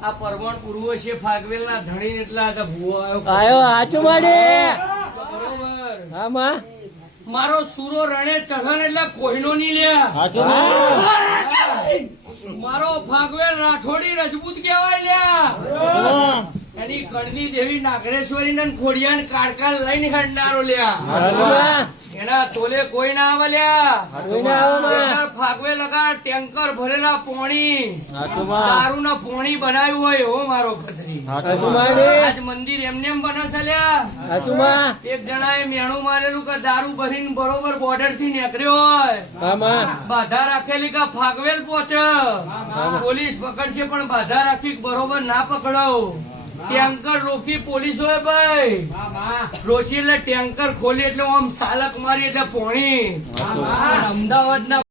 આ પરમાણ પૂર્વ છે ફાગવેલ ના ધણી એટલા હતા ભૂવો આયો હાચું માડે બરોબર હા માં મારો સુરો રણે ચઢણ એટલે કોઈનો નહીં લે હાચું મારો ફાગવેલ રાઠોડી રજપૂત કહેવાય લ્યા એની કડની દેવી નાગરેશ્વરી ને ખોડિયાન કાળકાલ લઈને હડનારો લ્યા એના તોલે કોઈ ના આવે લ્યા ફાગવે લગા ટેન્કર ભરેલા પોણી દારૂ ના પોણી બનાવ્યું હોય એવો મારો ખતરી આજ મંદિર એમને એમ બને છે લ્યા એક જણાએ મેણું મારેલું કે દારૂ ભરીને બરોબર બોર્ડર થી નીકળ્યો હોય બાધા રાખેલી કે ફાગવેલ પહોંચે પોલીસ પકડશે પણ બાધા રાખી બરોબર ના પકડાવ ટેન્કર રોકી પોલીસો ભાઈ રોશી એટલે ટેન્કર ખોલી એટલે આમ સાલક મારી એટલે પોણી અમદાવાદ ના